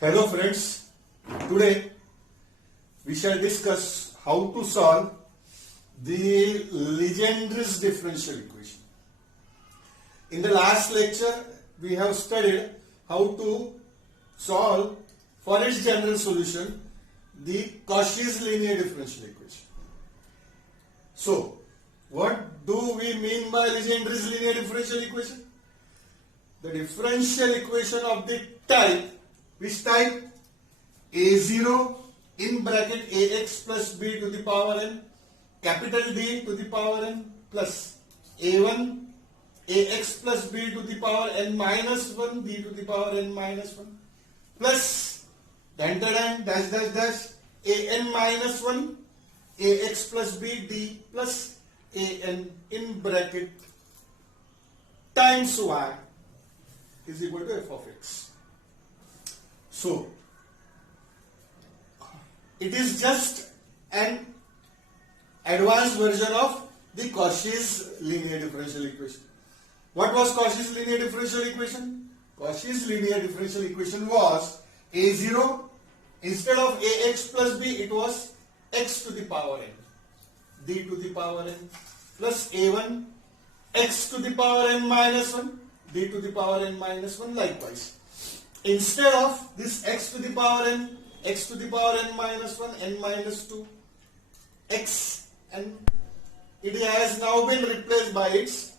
Hello friends, today we shall discuss how to solve the Legendre's differential equation. In the last lecture we have studied how to solve for its general solution the Cauchy's linear differential equation. So, what do we mean by Legendre's linear differential equation? The differential equation of the type, which type? A0 in bracket ax plus b to the power n, capital D to the power n, plus a1 ax plus b to the power n minus 1 d to the power n minus 1, plus dash dash dash an minus 1 ax plus b d plus an in bracket times y is equal to f of x. So, it is just an advanced version of the Cauchy's linear differential equation. What was Cauchy's linear differential equation? Cauchy's linear differential equation was a0, instead of ax plus b, it was x to the power n, d to the power n, plus a1, x to the power n minus 1, d to the power n minus 1 likewise. Instead of this x to the power n, x to the power n minus 1, n minus 2, x, and it has now been replaced by its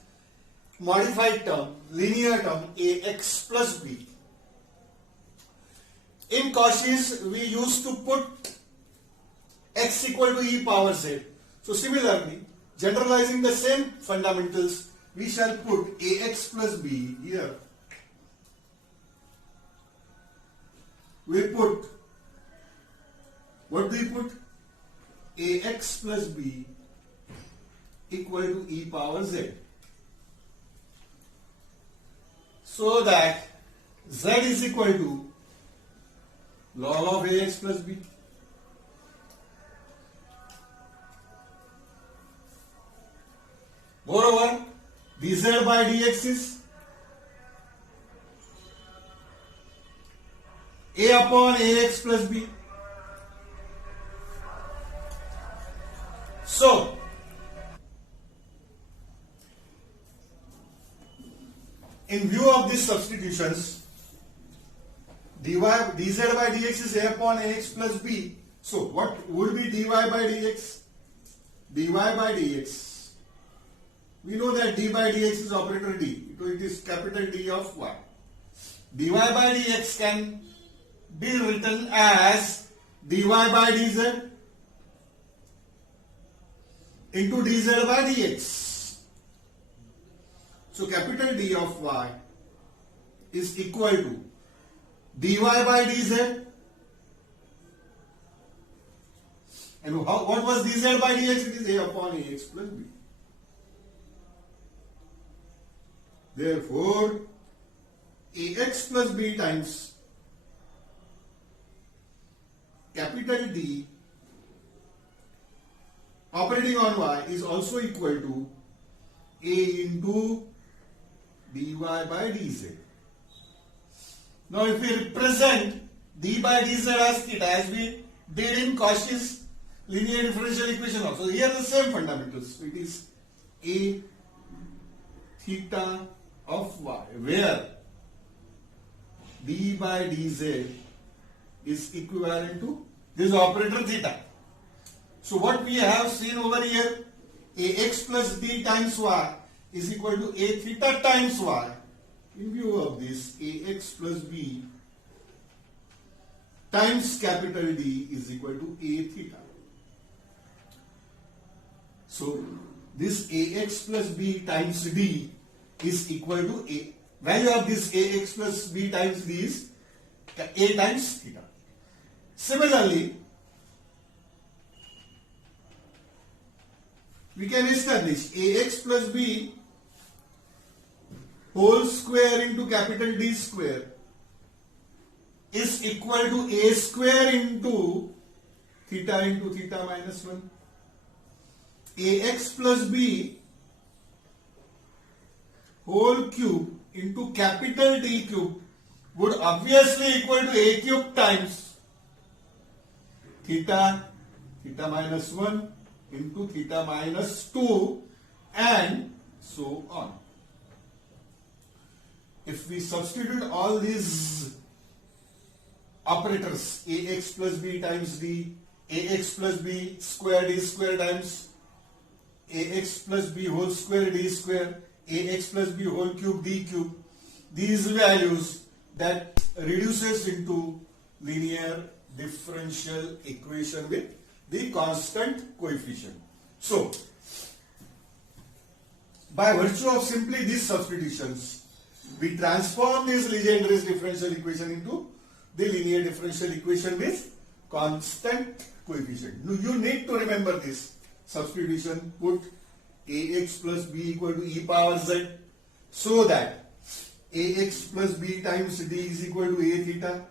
modified term, linear term, ax plus b. In Cauchy's, we used to put x equal to e power z. So similarly, generalizing the same fundamentals, we shall put ax plus b here. We put, what do we put? Ax plus b equal to e power z. So that z is equal to log of ax plus b. Moreover, dz by dx is a upon ax plus b. So, in view of these substitutions, dz by dx is a upon ax plus b. So, what would be dy by dx? Dy by dx. We know that d by dx is operator d, so it is capital D of y. Dy by dx can be written as dy by dz into dz by dx. So capital D of y is equal to dy by dz, and what was dz by dx? It is a upon ax plus b. Therefore, ax plus b times capital D operating on y is also equal to a into dy by dz. Now, if we represent d by dz as theta, as we did in Cauchy's linear differential equation also, here the same fundamentals. So it is a theta of y, where d by dz is equivalent to this operator theta. So what we have seen over here, ax plus b times y is equal to a theta times y. In view of this, ax plus b times capital D is equal to a theta. So this ax plus b times d is equal to a, value of this ax plus b times d is a times theta. Similarly, we can establish ax plus b whole square into capital D square is equal to a square into theta minus 1. Ax plus b whole cube into capital D cube would obviously equal to a cube times theta minus 1 into theta minus 2 and so on. If we substitute all these operators, ax plus b times d, ax plus b square d square times ax plus b whole square d square, ax plus b whole cube d cube, these values that reduces into linear differential equation with the constant coefficient. So, by virtue of simply these substitutions, we transform this Legendre's differential equation into the linear differential equation with constant coefficient. Now, you need to remember this substitution. Put ax plus b equal to e power z, so that ax plus b times d is equal to a theta,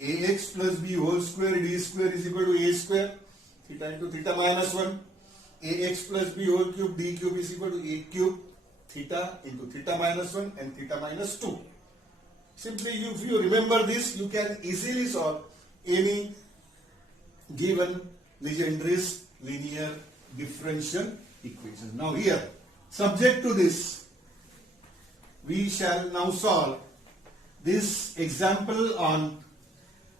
ax plus b whole square d square is equal to a square, theta into theta minus 1, ax plus b whole cube d cube is equal to a cube, theta into theta minus 1 and theta minus 2. Simply, if you remember this, you can easily solve any given Legendre's linear differential equation. Now here, subject to this, we shall now solve this example on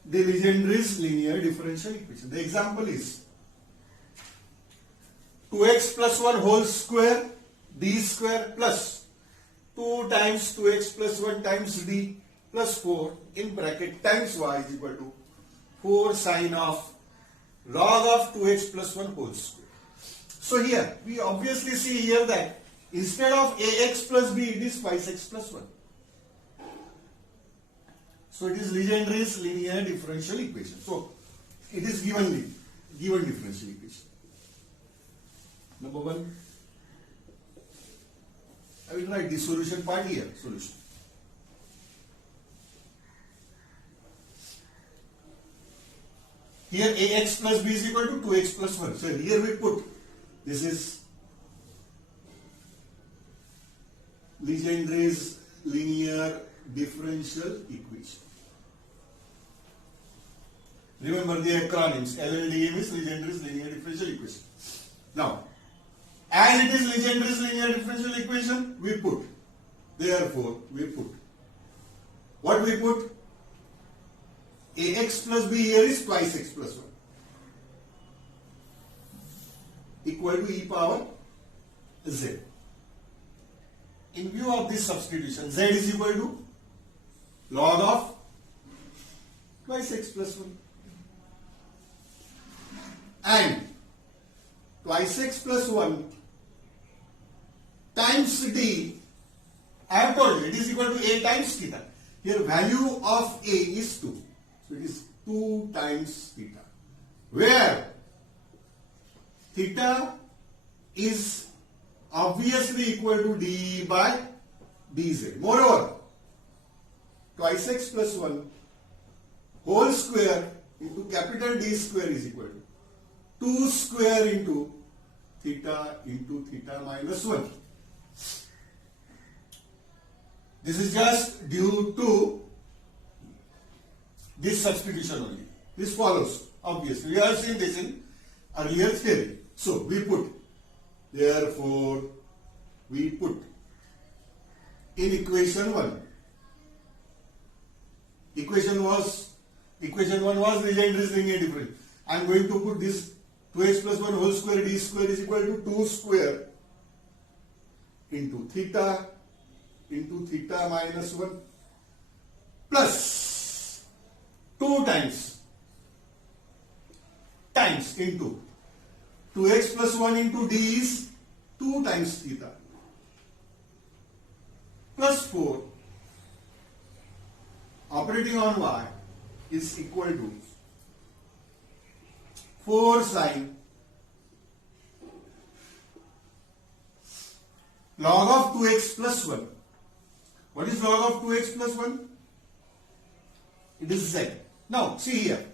the Legendre's linear differential equation. The example is 2x plus 1 whole square d square plus 2 times 2x plus 1 times d plus 4 in bracket times y is equal to 4 sine of log of 2x plus 1 whole square. So here, we obviously see here that instead of ax plus b, it is twice x plus 1. So it is Legendre's linear differential equation. So it is given differential equation. Number 1. I will write the solution part here. Solution. Here ax plus b is equal to 2x plus 1. So here we put, this is Legendre's linear differential equation. Remember the acronyms. LLDM is Legendre's linear differential equation. Now, as it is Legendre's linear differential equation, we put. Therefore, we put. What we put? Ax plus b here is twice x plus 1. Equal to e power z. In view of this substitution, z is equal to log of twice x plus 1. And twice x plus 1 times d, I have told you, it is equal to a times theta. Here value of a is 2. So it is 2 times theta. Where theta is obviously equal to d by dz. Moreover, twice x plus 1 whole square into capital D square is equal to 2 square into theta minus 1. This is just due to this substitution only. This follows, obviously. We have seen this in earlier theory. So, we put, therefore, we put in equation 1. Equation 1 was Legendre's linear differential. I am going to put this 2x plus 1 whole square d square is equal to 2 square into theta minus 1 plus 2 times into 2x plus 1 into d is 2 times theta plus 4 operating on y is equal to 4 sine log of 2x plus 1. What is log of 2x plus 1? It is z. Now, see here.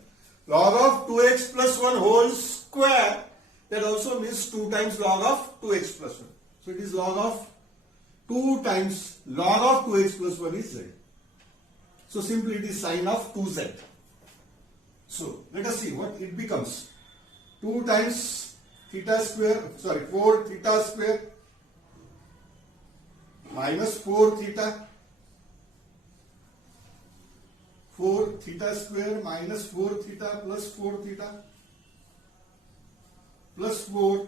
Log of 2x plus 1 whole square, that also means 2 times log of 2x plus 1. So, it is log of 2 times log of 2x plus 1 is z. So simply it is sine of 2z. So let us see what it becomes. 2 times theta square, 4 theta square minus 4 theta. 4 theta square minus 4 theta plus 4 theta plus 4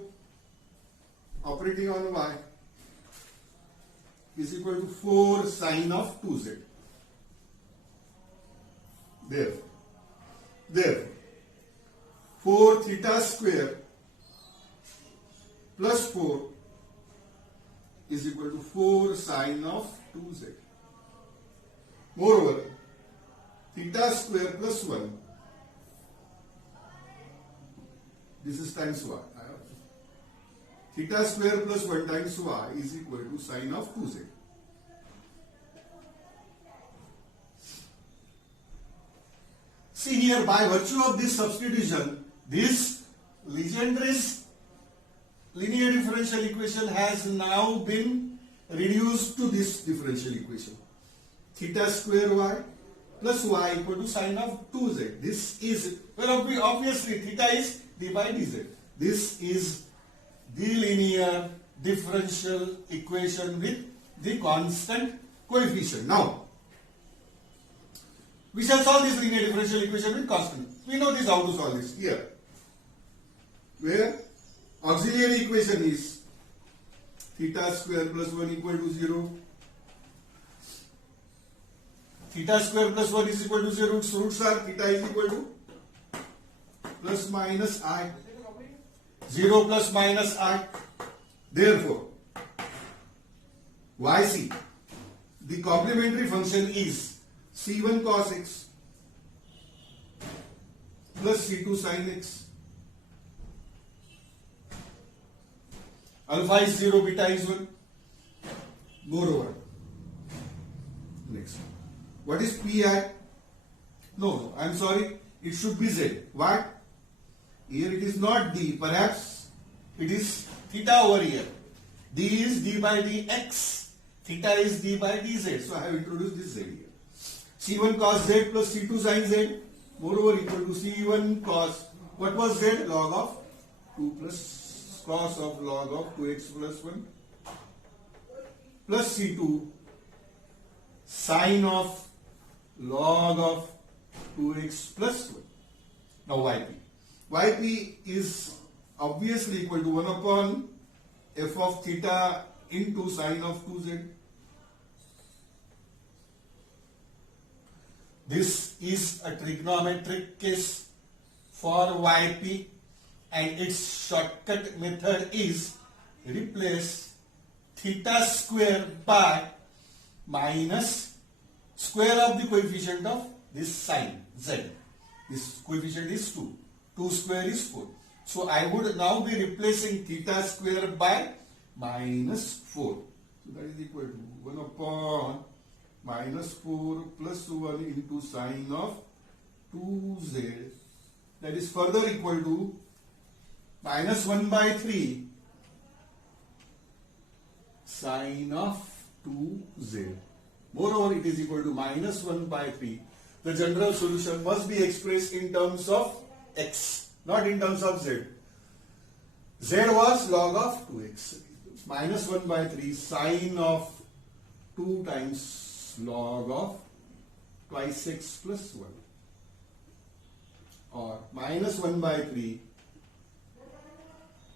operating on y is equal to 4 sine of 2z. There 4 theta square plus 4 is equal to 4 sine of 2z. Moreover, theta square plus 1, this is times y. Theta square plus 1 times y is equal to sine of 2z. See here, by virtue of this substitution, this Legendre's linear differential equation has now been reduced to this differential equation. Theta square y plus y equal to sine of 2z. This is, well, obviously theta is d by dz. This is the linear differential equation with the constant coefficient. Now, we shall solve this linear differential equation with constant. We know this, how to solve this here, where auxiliary equation is theta square plus 1 equal to 0. Theta square plus 1 is equal to 0. Roots are theta is equal to plus minus I. 0 plus minus I. Therefore, yc, the complementary function is c1 cos x plus c2 sin x. Alpha is 0, beta is 1. Moreover, next, what is pi? No, I am sorry, it should be z. Why? Here it is not d, perhaps it is theta over here. D is d by dx, theta is d by dz. So I have introduced this z here. C1 cos z plus C2 sin z, moreover equal to C1 cos, what was z? Log of 2 plus cos of log of 2x plus 1 plus C2 sin of log of 2x plus 1. Now yp. Yp is obviously equal to 1 upon f of theta into sine of 2z. This is a trigonometric case for yp, and its shortcut method is replace theta square by minus square of the coefficient of this sine z. This coefficient is 2. 2 square is 4. So I would now be replacing theta square by minus 4. So that is equal to 1 upon minus 4 plus 1 into sine of 2z. That is further equal to minus 1 by 3 sine of 2z. Moreover, it is equal to minus 1 by 3. The general solution must be expressed in terms of x, not in terms of z. Z was log of 2x. Minus 1 by 3 sine of 2 times log of twice x plus 1. Or minus 1 by 3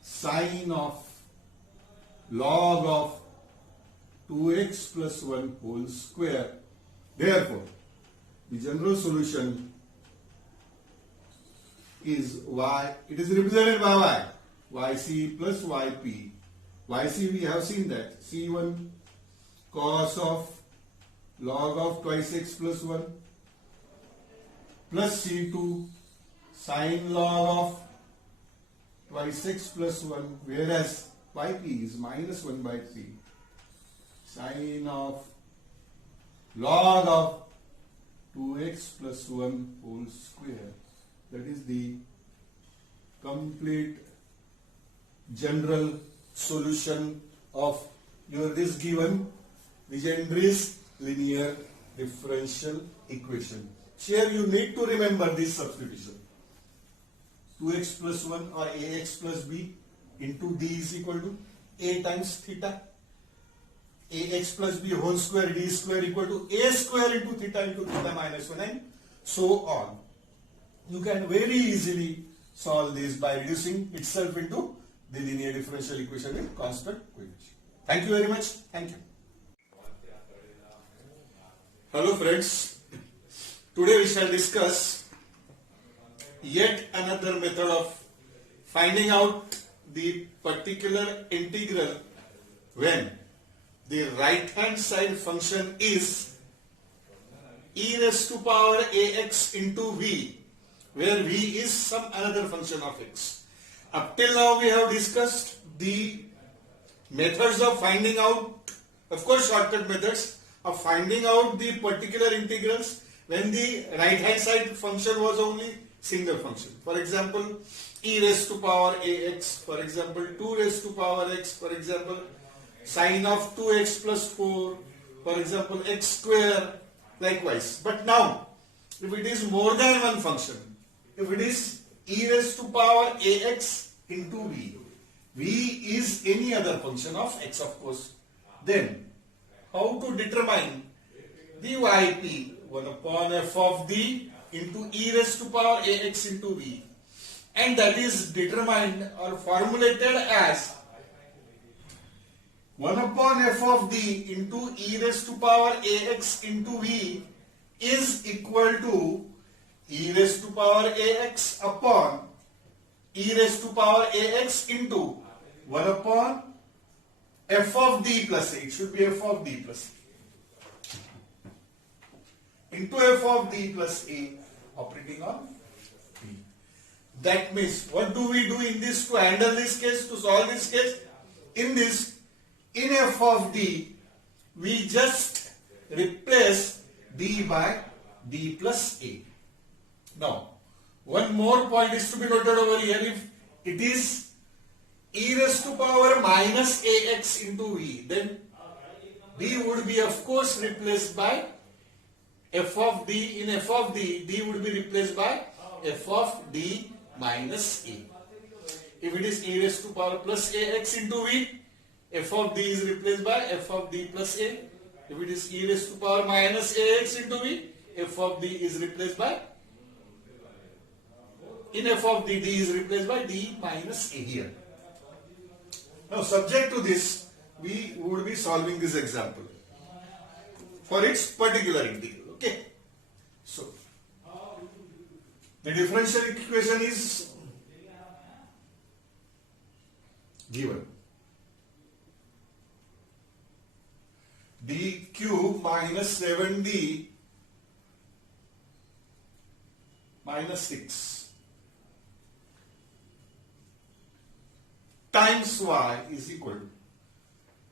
sine of log of 2x plus 1 whole square. Therefore, the general solution is y. It is represented by y. Yc plus yp. Yc we have seen that. C1 cos of log of twice x plus 1 plus C2 sin log of twice x plus 1, whereas yp is minus 1 by 3 sin of log of 2x plus 1 whole square. That is the complete general solution of your this given Legendre's linear differential equation. Here you need to remember this substitution. 2x plus 1 or ax plus b into d is equal to a times theta. Ax plus b whole square d square equal to a square into theta minus 1 and so on. You can very easily solve this by reducing itself into the linear differential equation with constant coefficient. Thank you very much. Thank you. Hello friends. Today we shall discuss yet another method of finding out the particular integral when the right hand side function is e raised to power ax into v, where v is some another function of x. Up till now we have discussed the methods of finding out, of course shortcut methods of finding out the particular integrals when the right hand side function was only single function. For example, e raised to power ax, for example 2 raised to power x, for example sine of 2x plus 4, for example x square, likewise. But now, if it is more than one function, if it is e raised to power ax into v, v is any other function of x of course, then how to determine the yp 1 upon f of d into e raised to power ax into v, and that is determined or formulated as 1 upon f of d into e raised to power ax into v is equal to e raised to power ax upon e raised to power ax into 1 upon f of d plus a. It should be f of d plus a into f of d plus a operating on b. That means what do we do in this to handle this case, to solve this case? In f of d, we just replace d by d plus a. Now, one more point is to be noted over here. If it is e raised to power minus ax into v, then d would be of course replaced by f of d. In f of d, d would be replaced by f of d minus a. If it is e raised to power plus ax into v, f of d is replaced by f of d plus a. If it is e raised to power minus ax into v, f of d is replaced by, in f of d, d is replaced by d minus a here. Now subject to this, we would be solving this example for its particular integral. Okay. So, the differential equation is given. D cube minus 7d minus 6 times y is equal to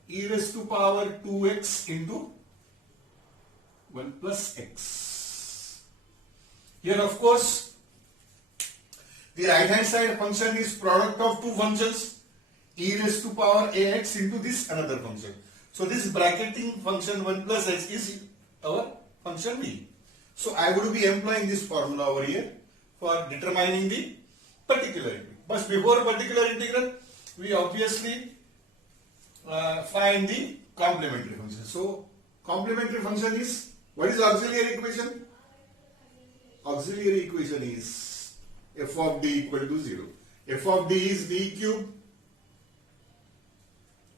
e raised to power 2x into 1 plus x. Here of course the right hand side function is product of two functions, e raised to power ax into this another function. So this bracketing function 1 plus x is our function v. So I would be employing this formula over here for determining the particular integral. But before particular integral, we obviously find the complementary function. So complementary function is, what is auxiliary equation? Auxiliary equation is f of d equal to 0. F of d is d cube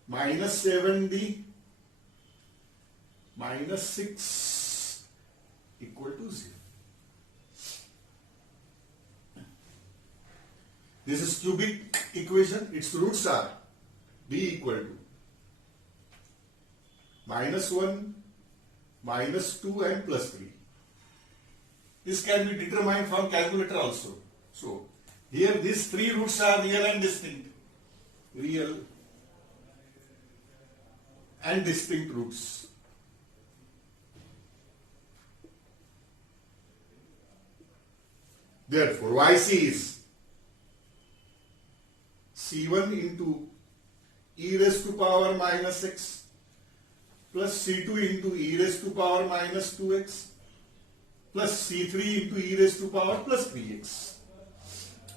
minus 7d minus 6 equal to 0. This is cubic equation. Its roots are d equal to minus 1, minus 2 and plus 3. This can be determined from calculator also. So, here these three roots are real and distinct. Real and distinct roots. Therefore, yc is c1 into e raised to power minus x plus C2 into e raised to power minus 2x plus C3 into e raised to power plus 3x.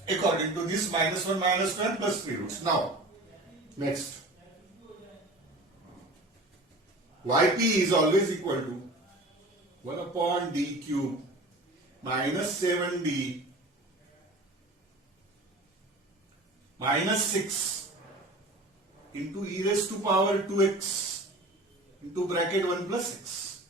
According to this minus 1 plus 3 roots. Now, next. Yp is always equal to 1 upon d cube minus 7d minus 6 into e raised to power 2x into bracket 1 plus x.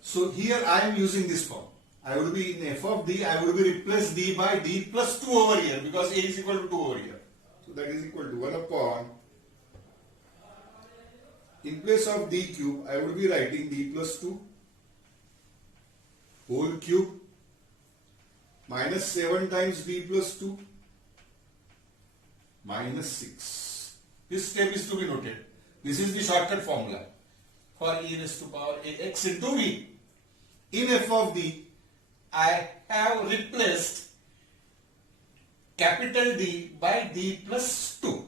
So here I am using this form. I would be in f of d, I would be replace d by d plus 2 over here because a is equal to 2 over here. So that is equal to 1 upon, in place of d cube, I would be writing d plus 2 whole cube minus 7 times d plus 2 minus 6. This step is to be noted. This is the shortcut formula for e raised to power ax into v. In f of d, I have replaced capital D by d plus 2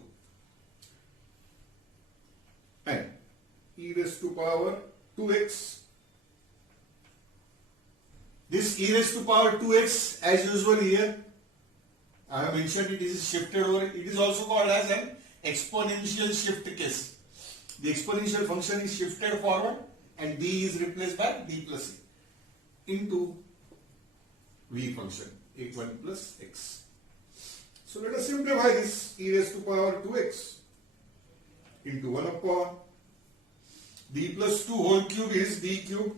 and e raised to power 2x. This e raised to power 2x, as usual here, I have mentioned it is shifted over. It is also called as an exponential shift case. The exponential function is shifted forward and d is replaced by d plus e into v function a1 plus x. So let us simplify this. E raised to power 2x into 1 upon d plus 2 whole cube is d cube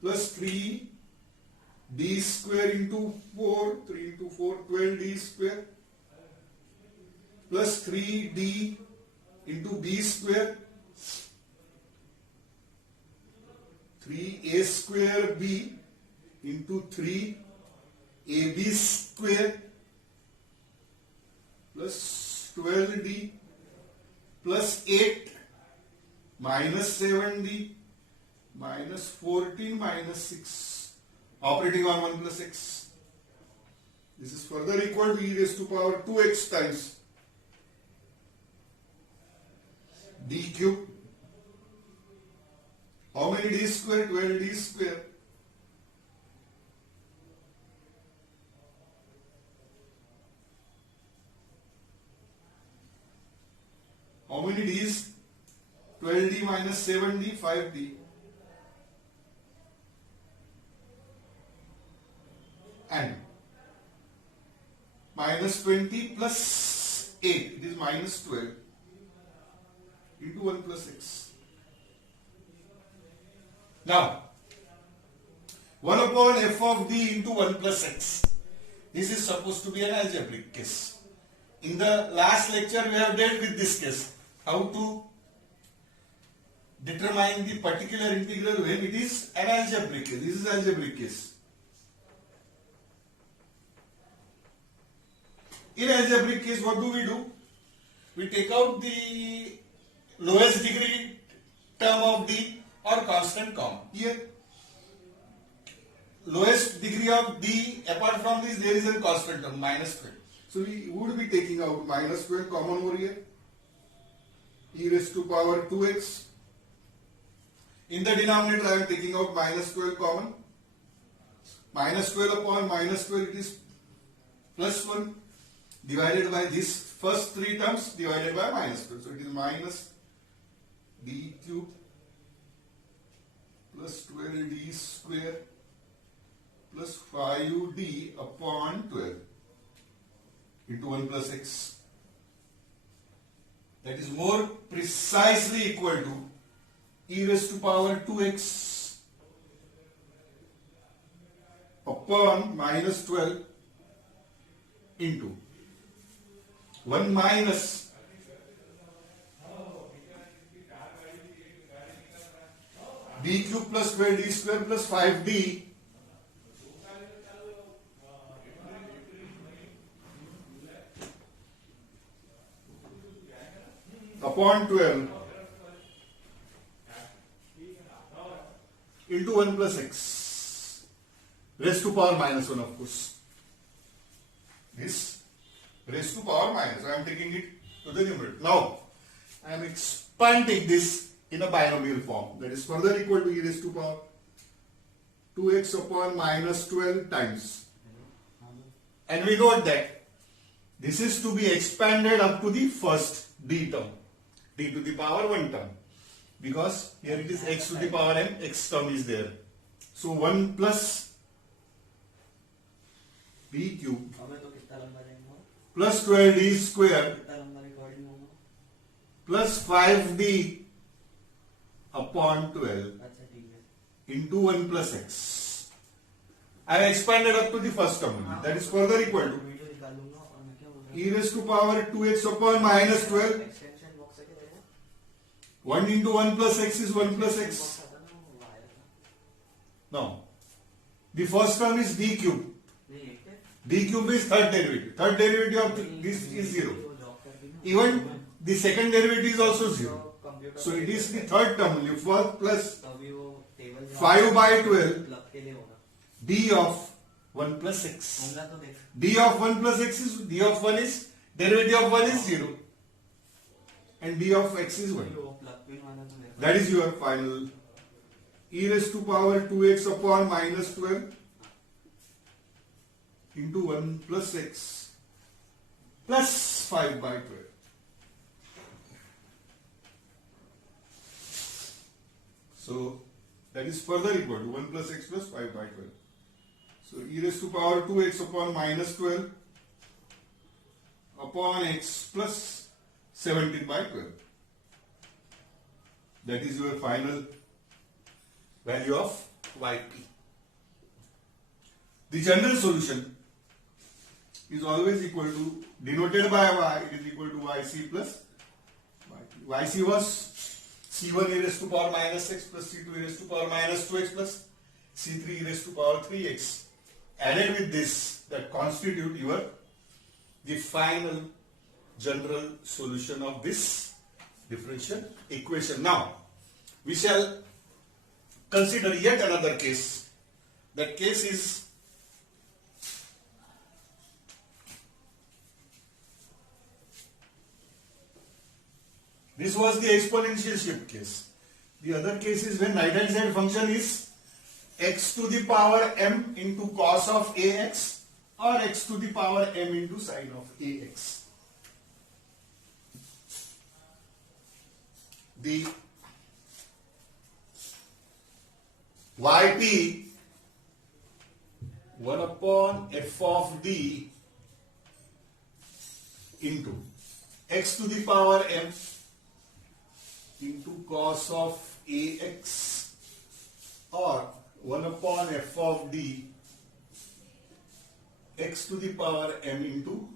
plus 3 d square into 4, 3 into 4, 12d square plus 3d into b square 3a square b into 3ab square plus 12d plus 8 minus 7d minus 14 minus 6 operating on 1 plus x. This is further equal to e raised to power 2x times d cube. How many d square? 12d square. How many d's? 12d minus 7d, 5d. And minus 20 plus 8, it is minus 12 into 1 plus x. Now, 1 upon f of d into 1 plus x. This is supposed to be an algebraic case. In the last lecture, we have dealt with this case. How to determine the particular integral when it is an algebraic case. This is algebraic case. In algebraic case, what do? We take out the lowest degree term of d or constant common. Here, lowest degree of d, apart from this, there is a constant term, minus 12. So we would be taking out minus 12 common over here. E raised to power 2x. In the denominator, I am taking out minus 12 common. Minus 12 upon minus 12, it is plus 1 divided by this first three terms divided by minus 12. So it is minus d cube plus 12d square plus 5d upon 12 into 1 plus x. That is more precisely equal to e raised to power 2x upon minus 12 into 1 minus d cube plus 12d square plus 5d upon 12 into 1 plus x raised to power minus 1, of course. This raised to power minus, I am taking it to the numerator. Now, I am expanding this in a binomial form. That is further equal to e raised to power 2x upon minus 12 times. And we note that this is to be expanded up to the first d term, d to the power 1 term, because here it is x to the power m, x term is there. So 1 plus d cube plus 12d square plus 5d upon 12 into 1 plus x. I have expanded up to the first term only. That is further equal to e raised to power 2x upon minus 12. 1 into 1 plus x is 1 plus x. Now, the first term is d cube. D cube is third derivative. Third derivative of this is 0. Even the second derivative is also 0. So it is the third term only. First plus 5 by 12 d of 1 plus x. D of 1 plus x is, d of 1 is, derivative of 1 is 0. And d of x is 1. That is your final e raised to power 2x upon minus 12 into 1 plus x plus 5 by 12. So that is further equal to 1 plus x plus 5 by 12. So e raised to power 2x upon minus 12 upon x plus 17 by 12. That is your final value of yp. The general solution is always equal to, denoted by y, it is equal to yc plus yp. Yc was c1 e raised to power minus x plus c2 e raised to power minus 2x plus c3 e raised to power 3x. Added with this, that constitute your the final general solution of this differential equation. Now, we shall consider yet another case. That case is this was the exponential shift case. The other case is when right hand side function is x to the power m into cos of ax or x to the power m into sine of ax. The yp 1 upon f of d into x to the power m into cos of ax or 1 upon f of d x to the power m into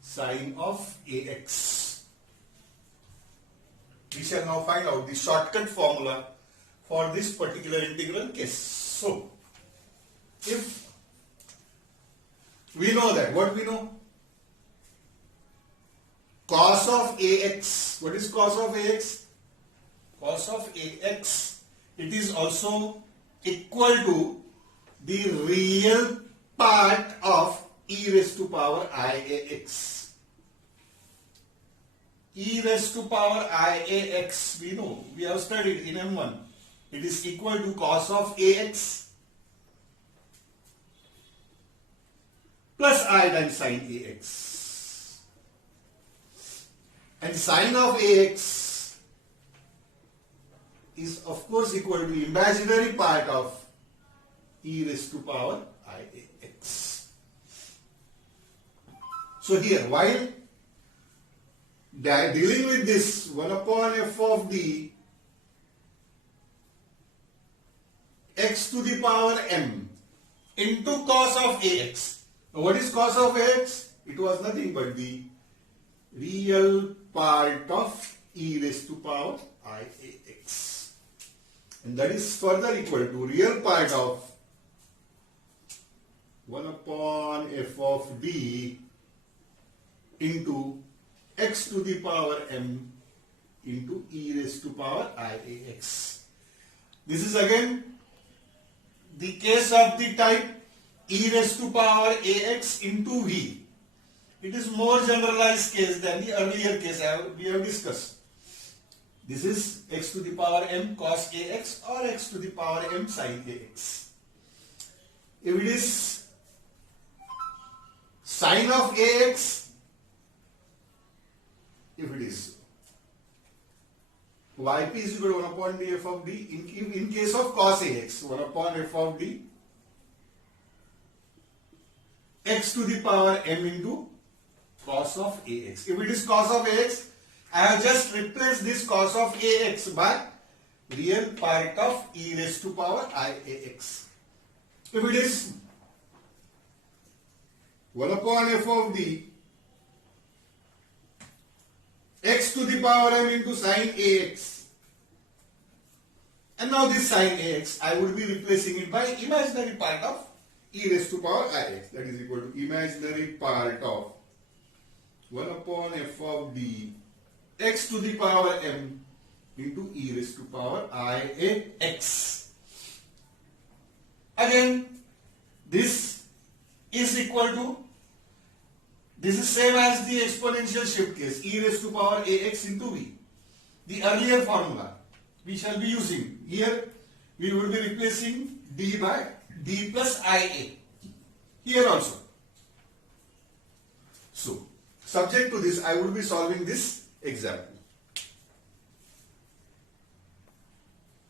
sine of ax. We shall now find out the shortcut formula for this particular integral case. So, if we know that, what we know? Cos of ax. What is cos of ax? Cos of ax, it is also equal to the real part of e raised to power iax. E raised to power iax, we know, we have studied in M1. It is equal to cos of ax plus I times sine ax. And sine of ax is of course equal to imaginary part of e raised to power iax. So here, while dealing with this 1 upon f of d x to the power m into cos of ax. Now what is cos of ax? It was nothing but the real part of e raised to power iax. And that is further equal to real part of 1 upon f of d into x to the power m into e raised to power iax. This is again the case of the type e raised to power ax into v. it is more generalized case than the earlier case we have discussed. This is x to the power m cos ax or x to the power m sin ax. If it is sine of ax, if it is yp is equal to 1 upon d f of d. In case of cos ax, 1 upon f of d x to the power m into cos of ax. If it is cos of ax, I have just replaced this cos of ax by real part of e raised to power iax. If it is 1 upon f of d x to the power m into sin ax, and now this sin ax I would be replacing it by imaginary part of e raised to power ix, that is equal to imaginary part of 1 upon f of d x to the power m into e raised to power iax. Again, this is equal to, this is same as the exponential shift case, e raised to power ax into v. The earlier formula we shall be using. Here we will be replacing d by d plus ia. Here also. So, subject to this, I will be solving this example.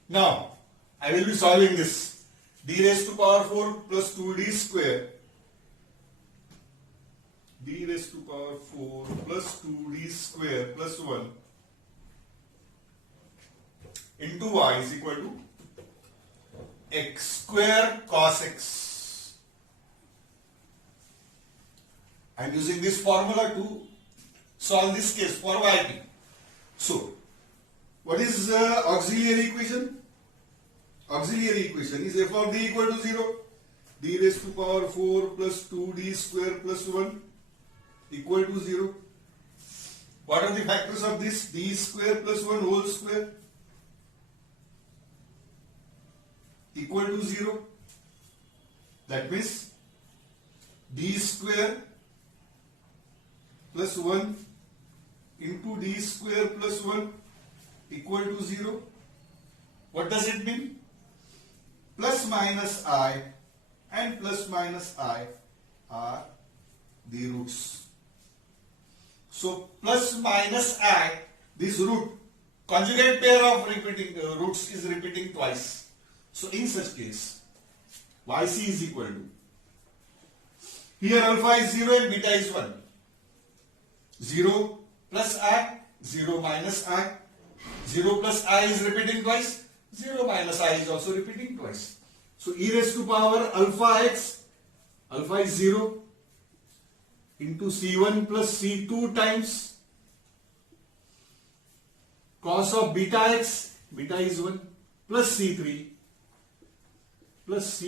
Now, I will be solving this. D raised to power 4 plus 2d square. D raised to power 4 plus 2d square plus 1 into y is equal to x square cos x. I am using this formula to solve this case for yp. So, what is auxiliary equation? Auxiliary equation is f of d equal to 0. D raised to power 4 plus 2d square plus 1 equal to 0. What are the factors of this? D square plus 1 whole square equal to 0. That means d square plus 1 into d square plus 1 equal to 0. What does it mean? Plus minus I and plus minus I are the roots. So plus minus I, this root, conjugate pair of repeating roots is repeating twice. So in such case, yc is equal to, here alpha is 0 and beta is 1. 0 plus I, 0 minus I. 0 plus I is repeating twice. 0 minus I is also repeating twice. So e raised to power alpha x, alpha is 0 into c1 plus c2 times cos of beta x, beta is 1, plus c3 plus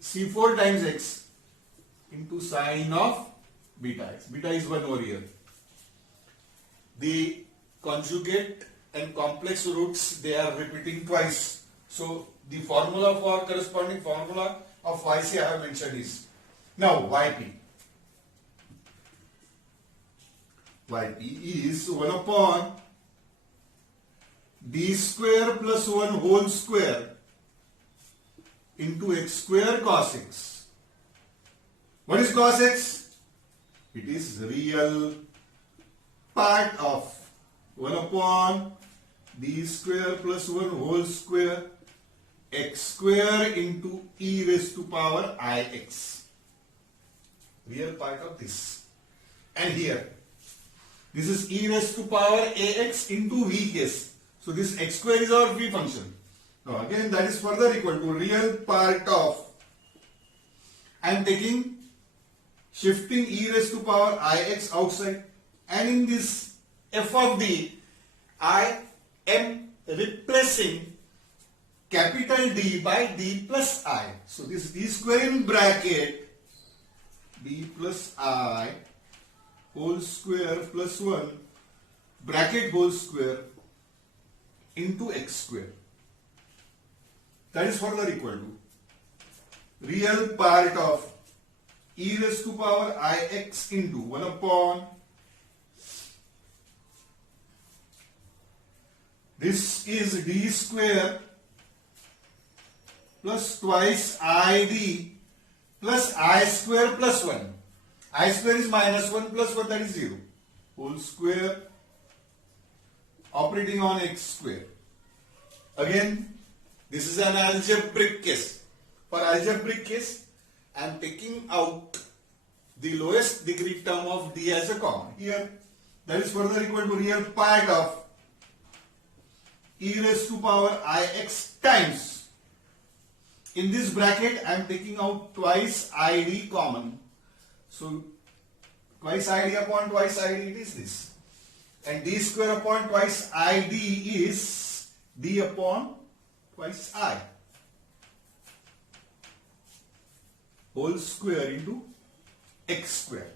c4 times x into sine of beta x. Beta is 1 over here. The conjugate and complex roots, they are repeating twice. So the formula for corresponding formula of yc I have mentioned is, now yp. Yp is 1 upon d square plus 1 whole square into x square cos x. What is cos x? It is real part of 1 upon d square plus 1 whole square x square into e raised to power ix. Real part of this. And here, this is e raised to power ax into v case. So this x square is our v function. Now again, that is further equal to real part of, I am taking, shifting e raised to power ix outside, and in this f of d, I am replacing capital D by d plus I. So this d square in bracket, d plus I whole square plus 1 bracket whole square into x square. That is further equal to real part of e raised to power ix into 1 upon this is d square plus twice id plus I square plus 1. I square is minus 1 plus 1, that is 0. Whole square operating on x square. Again, this is an algebraic case. For algebraic case, I am taking out the lowest degree term of d as a common. Here, that is further equal to real part of e raised to power ix times. In this bracket, I am taking out twice id common. So, twice id upon twice id, it is this. And d square upon twice id is d upon twice I. Whole square into x square.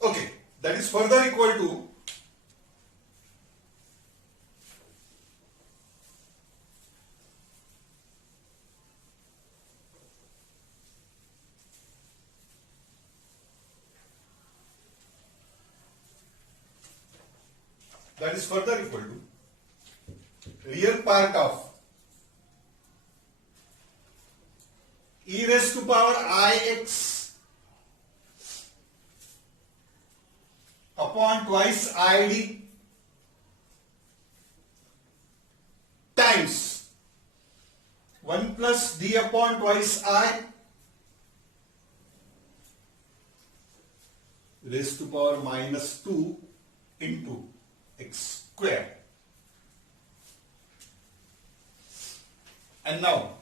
Okay, that is further equal to real part of e raised to power ix upon twice id times 1 plus d upon twice I raised to power minus 2 into x square. And now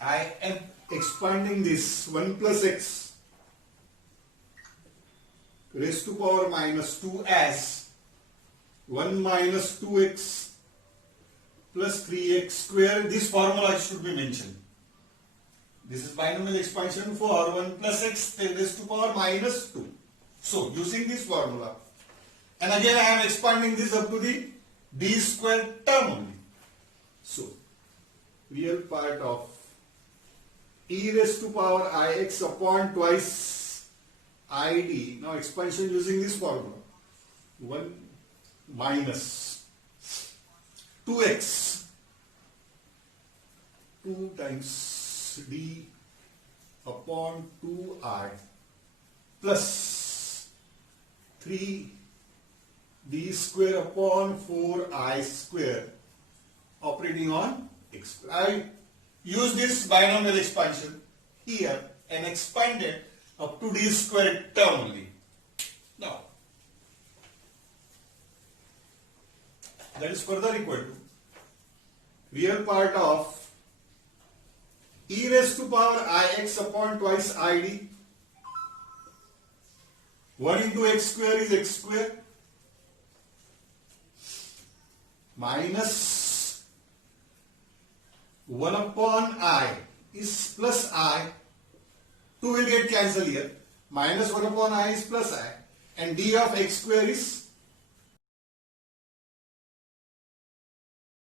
I am expanding this 1 plus x raised to power minus 2 as 1 minus 2x plus 3x square. This formula should be mentioned. This is binomial expansion for 1 plus x raised to power minus 2. So, using this formula, and again I am expanding this up to the d square term only. So, real part of e raised to power ix upon twice id. Now expansion using this formula. 1 minus 2x 2 times d upon 2I plus 3 d square upon 4I square operating on x. I use this binomial expansion here and expand it up to d square term only. Now, that is further equal to real part of e raised to power ix upon twice id. 1 into x square is x square minus 1 upon I is plus I. 2 will get cancelled here. Minus 1 upon I is plus I. And d of x square is